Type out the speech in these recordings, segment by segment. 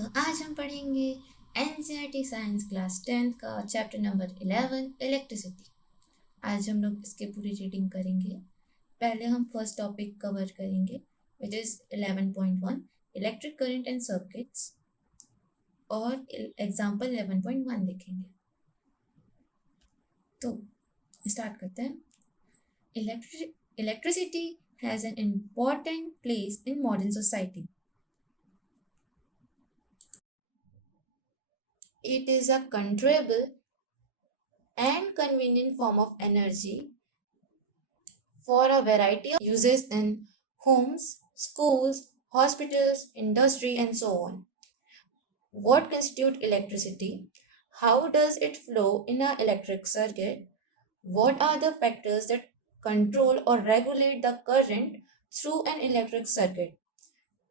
तो आज हम पढ़ेंगे एनसीईआरटी साइंस क्लास 10th का चैप्टर नंबर 11 इलेक्ट्रिसिटी। आज हम लोग इसके पूरी रीडिंग करेंगे। पहले हम फर्स्ट टॉपिक कवर करेंगे which is 11.1 electric current and circuits और एग्जाम्पल 11.1 देखेंगे। तो स्टार्ट करते हैं। Electricity has an important place in modern society. It is a controllable and convenient form of energy for a variety of uses in homes, schools, hospitals, industry, and so on. What constitutes electricity? How does it flow in an electric circuit? What are the factors that control or regulate the current through an electric circuit?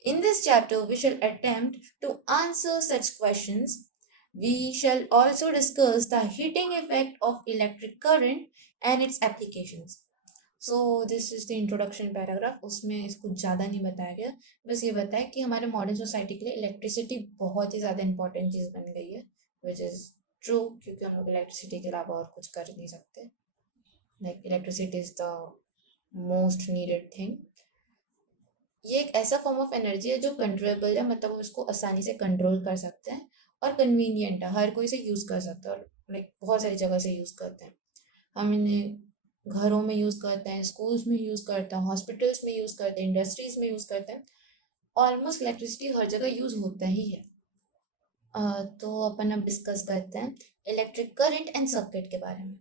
In this chapter, we shall attempt to answer such questions. We shall also discuss the heating effect of electric current and its applications. So this is the introduction paragraph. उसमें इसको ज़्यादा नहीं बताया गया, बस ये बताया कि हमारे मॉडर्न सोसाइटी के लिए इलेक्ट्रिसिटी बहुत ही ज़्यादा इंपॉर्टेंट चीज़ बन गई है, विच इज़ ट्रू, क्योंकि हम लोग इलेक्ट्रिसिटी के अलावा और कुछ कर नहीं सकते. Like electricity is the most needed thing. ये एक ऐसा फॉर्म ऑफ एनर्जी है जो कंट्रोलेबल है, मतलब हम इसको आसानी से कंट्रोल कर सकते हैं और कन्वीनियंट है, हर कोई इसे यूज़ कर सकता है और लाइक बहुत सारी जगह से यूज़ करते हैं. हम इन्हें घरों में यूज़ करते हैं, स्कूल्स में यूज़ करते हैं, हॉस्पिटल्स में यूज़ करते हैं, इंडस्ट्रीज में यूज़ करते हैं. ऑलमोस्ट इलेक्ट्रिसिटी हर जगह यूज़ होता ही है. तो अपन अब डिस्कस करते हैं इलेक्ट्रिक करंट एंड सर्किट के बारे में.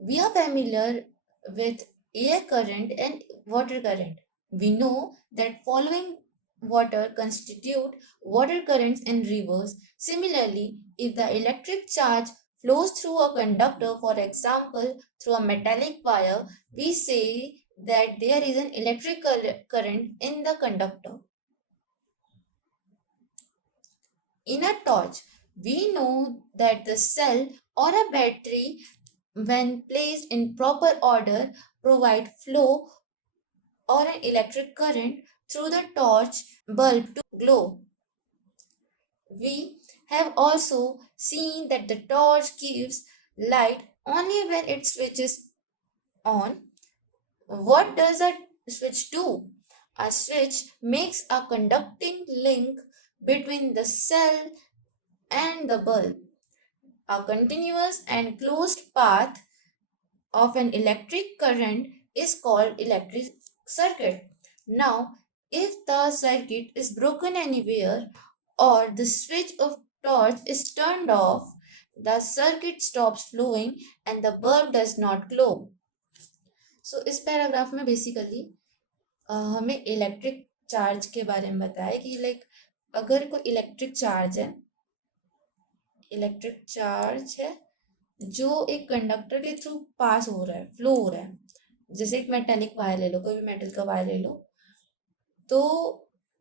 We are familiar with air current and water current. We know that following water constitute water currents in rivers. Similarly, if the electric charge flows through a conductor, for example, through a metallic wire, we say that there is an electric current in the conductor. In a torch, we know that the cell or a battery, when placed in proper order, provide flow or an electric current through the torch bulb to glow. We have also seen that the torch gives light only when it switches on. What does a switch do? A switch makes a conducting link between the cell and the bulb. A continuous and closed path of an electric current is called electric circuit. Now, if the circuit is broken anywhere or the switch of torch is turned off, the circuit stops flowing and the bulb does not glow. So इस paragraph में basically हमें electric charge के बारे में बताया कि like अगर कोई इलेक्ट्रिक चार्ज है जो एक कंडक्टर के थ्रू पास हो रहा है, फ्लो हो रहा है. जैसे एक मेटेलिक वायर ले लो, कोई भी मेटल का वायर ले लो, तो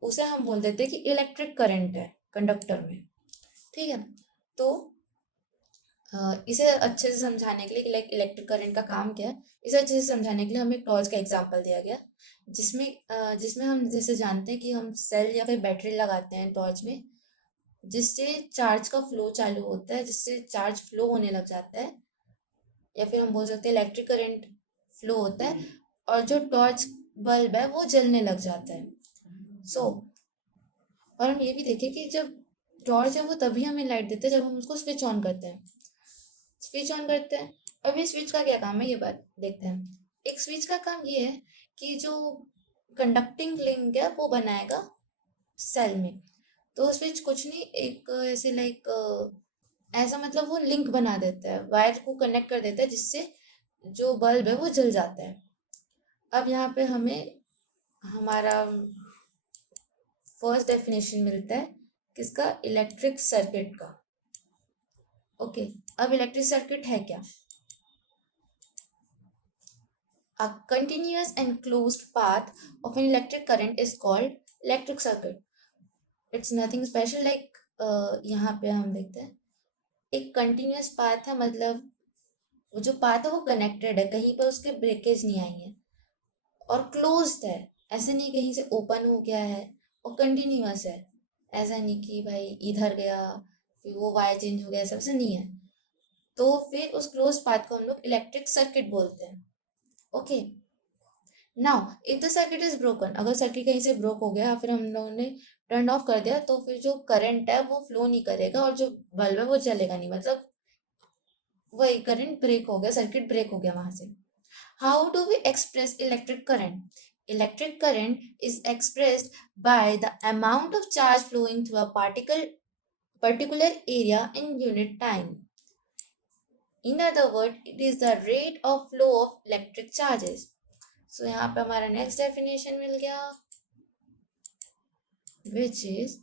उसे हम बोल देते हैं कि इलेक्ट्रिक करंट है कंडक्टर में. ठीक है. तो इसे अच्छे से समझाने के लिए लाइक इलेक्ट्रिक करंट का काम क्या है, इसे अच्छे से समझाने के लिए हमें एक टॉर्च का एग्जांपल दिया गया, जिसमें हम जैसे जानते हैं कि हम सेल या फिर बैटरी लगाते हैं टॉर्च में, जिससे चार्ज का फ्लो चालू होता है, जिससे चार्ज फ्लो होने लग जाता है, या फिर हम बोल सकते हैं इलेक्ट्रिक करंट फ्लो होता है और जो टॉर्च बल्ब है वो जलने लग जाता है. और हम ये भी देखें कि जब टॉर्च है वो तभी हमें लाइट देता है जब हम उसको स्विच ऑन करते हैं. अब ये स्विच का क्या काम है, ये बात देखते हैं. एक स्विच का काम ये है कि जो कंडक्टिंग लिंक है वो बनाएगा सेल में. तो स्विच कुछ नहीं, एक ऐसे लाइक ऐसा मतलब वो लिंक बना देता है, वायर को कनेक्ट कर देता है, जिससे जो बल्ब है वो जल जाता है. अब यहाँ पे हमें हमारा फर्स्ट डेफिनेशन मिलता है किसका, इलेक्ट्रिक सर्किट का. ओके. अब इलेक्ट्रिक सर्किट है क्या? A continuous and closed path of an electric current is called electric circuit. It's nothing special. like यहाँ पे हम देखते हैं एक कंटिन्यूस पाथ है, मतलब वो जो पाथ है वो कनेक्टेड है, कहीं पर उसके ब्रेकेज नहीं आई है, और क्लोज्ड है, ऐसे नहीं कहीं से ओपन हो गया है, और कंटिन्यूस है. ऐसा नहीं कि भाई इधर गया फिर वो वायर चेंज हो गया, सबसे नहीं है। तो फिर उस क्लोज पाथ को हम लोग इलेक्ट्रिक सर्किट बोलते हैं। Okay, now if the circuit is broken, अगर सर्किट कहीं से ब्रोक हो गया फिर हम लोगों ने टर्न ऑफ कर दिया, तो फिर जो करंट है वो फ्लो नहीं करेगा और जो बल्ब है वो चलेगा नहीं, मतलब वही करंट ब्रेक हो गया, सर्किट ब्रेक हो गया वहां से। How do we express electric current? Electric current is expressed by the amount of charge flowing through a particular area in unit time. In other words, it is the rate of flow of electric charges. So यहाँ पे हमारा next definition मिल गया, which is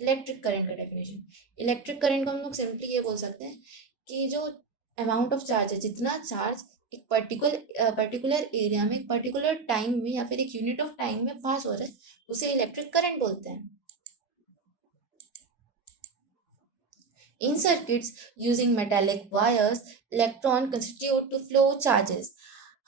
electric current का definition. Electric current को हम लोग simply ये बोल सकते हैं कि जो अमाउंट ऑफ चार्ज है, जितना चार्ज एक पर्टिकुलर एरिया में एक पर्टिकुलर टाइम में या फिर एक यूनिट ऑफ टाइम में पास हो रहा है, उसे इलेक्ट्रिक करंट बोलते हैं। In circuits using metallic wires, electrons constitute to flow charges.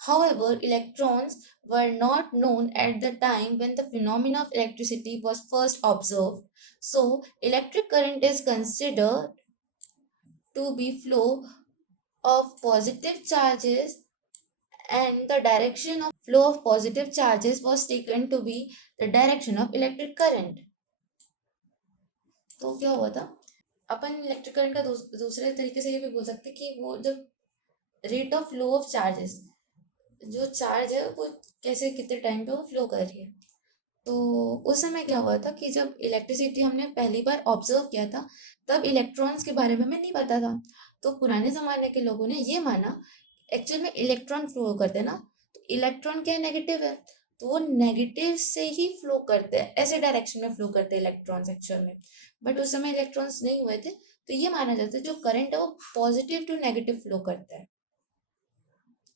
However, electrons were not known at the time when the phenomena of electricity was first observed. So, electric current is considered to be flow of positive charges, and the direction of flow of positive charges was taken to be the direction of electric current. तो क्या हुआ था, अपन electric current का दूसरे तरीके से ये भी बोल सकते कि वो जब rate of flow of charges, जो चार्ज है वो कैसे कितने टाइम पे वो फ्लो कर रही है। तो उस समय क्या हुआ था कि जब इलेक्ट्रिसिटी हमने पहली बार ऑब्जर्व किया था, तब इलेक्ट्रॉन्स के बारे में हमें नहीं पता था। तो पुराने ज़माने के लोगों ने ये माना एक्चुअल में इलेक्ट्रॉन फ्लो करते हैं ना, तो इलेक्ट्रॉन क्या नेगेटिव है, तो वो नेगेटिव से ही फ्लो करते हैं, ऐसे डायरेक्शन में फ्लो करते हैं इलेक्ट्रॉन्स एक्चुअल में। बट उस समय इलेक्ट्रॉन्स नहीं हुए थे, तो ये माना जाता है जो करंट है वो पॉजिटिव टू नेगेटिव फ्लो करता है।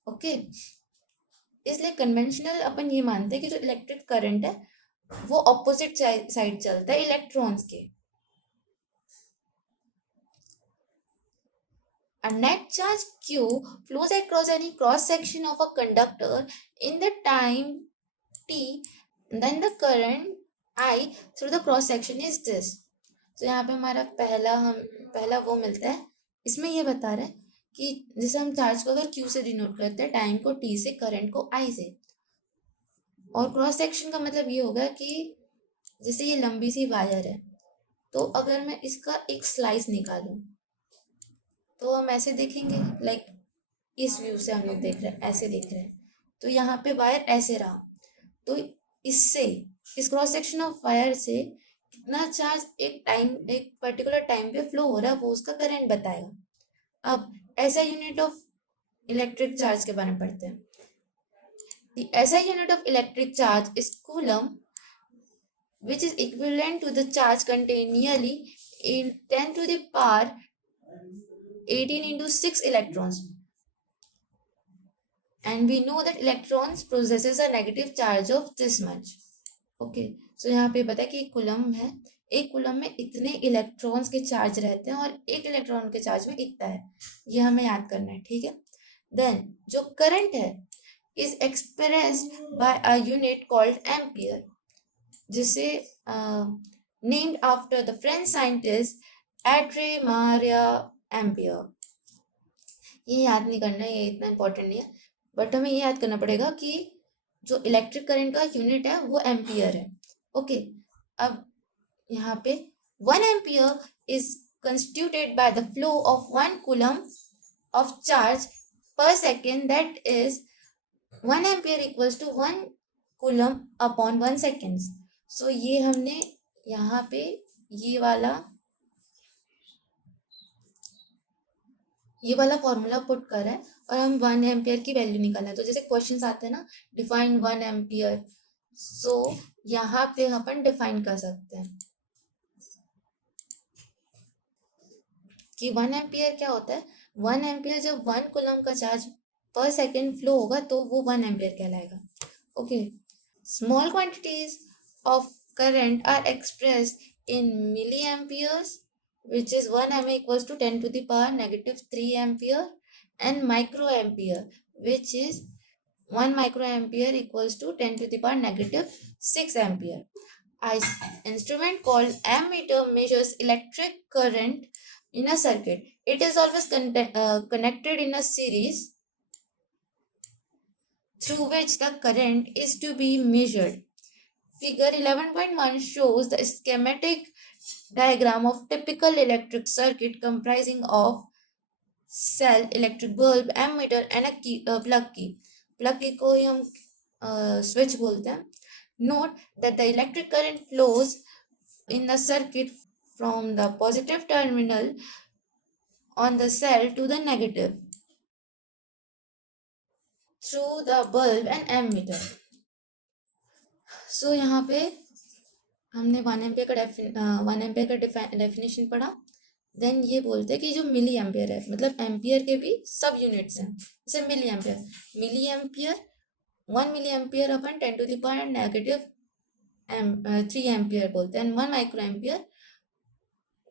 ओके, इसलिए कन्वेंशनल अपन ये मानते हैं कि जो इलेक्ट्रिक करंट है वो ऑपोजिट साइड चलता है इलेक्ट्रॉन्स के। A net charge q flows across any cross section of a conductor in the time t, then the current I through the cross section is this. तो यहाँ पे हमारा पहला वो मिलता है, इसमें ये बता रहा है कि जैसे हम चार्ज को अगर q से डिनोट करते हैं, टाइम को t से, करंट को I से, और क्रॉस सेक्शन का मतलब ये होगा कि जैसे ये लंबी सी वायर है, तो अगर मैं इसका एक स्लाइस निकालूं तो हम ऐसे देखेंगे, लाइक इस व्यू से हम लोग देख रहे हैं, ऐसे देख रहे हैं, तो यहाँ पे वायर ऐसे रहा, तो इससे इस क्रॉस सेक्शन ऑफ वायर से कितना चार्ज एक पर्टिकुलर टाइम पे फ्लो हो रहा है वो उसका करंट बताएगा। अब ऐसा यूनिट ऑफ इलेक्ट्रिक चार्ज के बारे में पढ़ते हैं। The SI unit of electric charge is coulomb, which is equivalent to the charge contained nearly in 10 to the power 18 into 6 electrons. And we know that electrons possesses a negative charge of this much. Okay, so यहाँ पे पता है कि एक coulomb है, एक coulomb में इतने इलेक्ट्रॉन्स के चार्ज रहते हैं और एक इलेक्ट्रॉन के चार्ज में इतना है, ये हमें याद करना है, ठीक है। देन जो करंट है is expressed by a unit called ampere, जिसे named after the French scientist Andre Marie Ampere. ये याद नहीं करना, ये इतना इंपॉर्टेंट नहीं है, बट हमें ये याद करना पड़ेगा कि जो इलेक्ट्रिक करंट का यूनिट है वो एम्पियर है। ओके, अब यहाँ पे 1 ampere is constituted by the flow of 1 coulomb of charge per second, that is 1 ampere equals to 1 coulomb upon 1 seconds. So ये हमने यहाँ पे ये वाला फॉर्मूला पुट करा है और हम 1 एम्पियर की वैल्यू निकाला है। तो जैसे क्वेश्चंस आते हैं ना, डिफाइन 1 एम्पियर, सो यहाँ पे अपन डिफाइन कर सकते हैं कि 1 एम्पियर क्या होता है। 1 एम्पियर जब 1 कूलम का चार्ज पर सेकेंड फ्लो होगा तो वो 1 एम्पियर कहलाएगा। Okay, small quantities of current are expressed in milliamperes, which is 1 mA equals to 10 to the power negative 3 ampere, and microampere, which is 1 microampere equals to 10 to the power negative 6 ampere. instrument called ammeter measures electric current in a circuit. It is always connected in a series through which the current is to be measured. Figure 11.1 shows the schematic diagram of typical electric circuit comprising of cell, electric bulb, ammeter and a plug key. Plug key को ही हम switch बोलते हैं. Note that the electric current flows in the circuit from the positive terminal on the cell to the negative through the bulb and ammeter. So यहाँ पे हमने 1 ampere का definition पढ़ा. Then ये बोलते हैं कि जो मिली एम्पियर है, मतलब एम्पियर के भी सब यूनिट्स हैं. जैसे मिली एम्पियर 1 मिली एम्पियर अपन 10⁻³ 3 एम्पियर बोलते हैं. 1 माइक्रो एम्पियर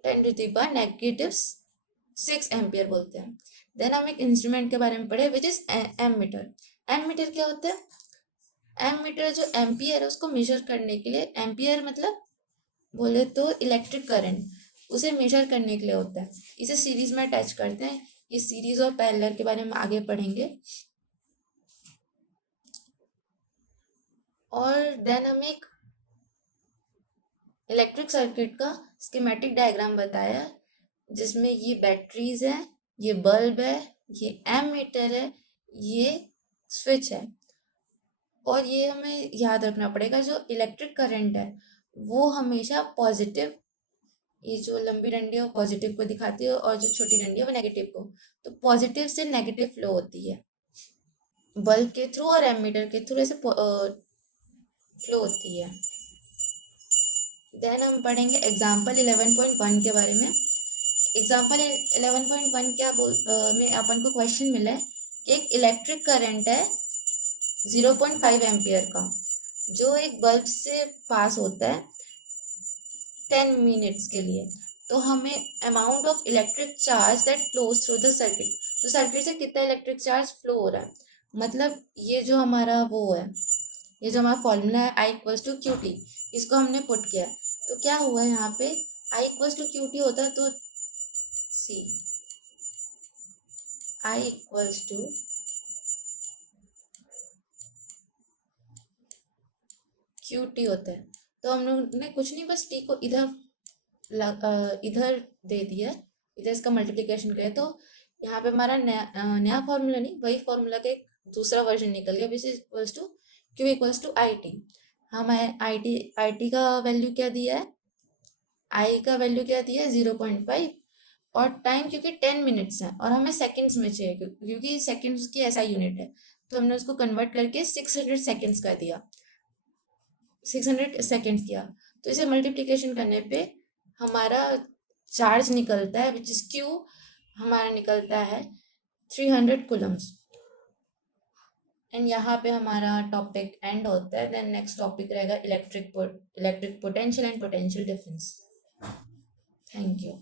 10⁻⁻6 एम्पियर बोलते हैं. देन हम एक इंस्ट्रूमेंट के बारे में पढ़े विच इज एमीटर. एमीटर क्या होता है? एमीटर जो एम्पियर है उसको मेजर करने के लिए, एम्पियर मतलब बोले तो इलेक्ट्रिक करंट, उसे मेजर करने के लिए होता है. इसे सीरीज में अटैच करते हैं. ये सीरीज और पैरेलल के बारे में आगे पढ़ेंगे. और देन हम एक इलेक्ट्रिक सर्किट का स्कीमेटिक डायग्राम बताया जिसमें ये बैटरीज है, ये बल्ब है, ये एमीटर है, ये स्विच है. और ये हमें याद रखना पड़ेगा, जो इलेक्ट्रिक करंट है वो हमेशा पॉजिटिव, ये जो लंबी डंडी है वो पॉजिटिव को दिखाती है और जो छोटी डंडी है वो नेगेटिव को. तो पॉजिटिव से नेगेटिव फ्लो होती है बल्ब के थ्रू और एमीटर के थ्रू, ऐसे फ्लो होती है. देन हम पढ़ेंगे एग्जाम्पल 11.1 के बारे में. एग्जाम्पल 11.1 क्या में अपन को क्वेश्चन मिला है कि एक इलेक्ट्रिक करंट है 0.5 एम्पियर का जो एक बल्ब से पास होता है 10 मिनट्स के लिए. तो हमें amount of electric charge that flows through the circuit, तो सर्किट से कितना इलेक्ट्रिक चार्ज फ्लो हो रहा है, मतलब ये जो हमारा वो है, ये जो हमारा फॉर्मूला है I=QT, इसको हमने पुट किया. तो क्या हुआ यहाँ पे I=QT होता है, तो सी I=QT होता है. तो हम लोग ने कुछ नहीं, बस टी को इधर दे दिया, इधर इसका मल्टीप्लिकेशन किया. तो यहाँ पे हमारा नया फॉर्मूला नहीं, वही फॉर्मूला का एक दूसरा वर्जन निकल गया विच इज Q=IT. हम आई टी का वैल्यू क्या दिया है, आई का वैल्यू क्या दिया है 0.5, और टाइम क्योंकि 10 मिनट्स है और हमें सेकंड्स में चाहिए क्योंकि सेकंड्स की ऐसा यूनिट है, तो हमने उसको कन्वर्ट करके 600 सेकंड्स कर दिया, 600 सेकंड्स किया. तो इसे मल्टीप्लिकेशन करने पे हमारा चार्ज निकलता है विच इज Q, हमारा निकलता है 300 कूलम्स. एंड यहाँ पे हमारा टॉपिक एंड होता है. देन नेक्स्ट टॉपिक रहेगा electric potential and potential difference. Thank you.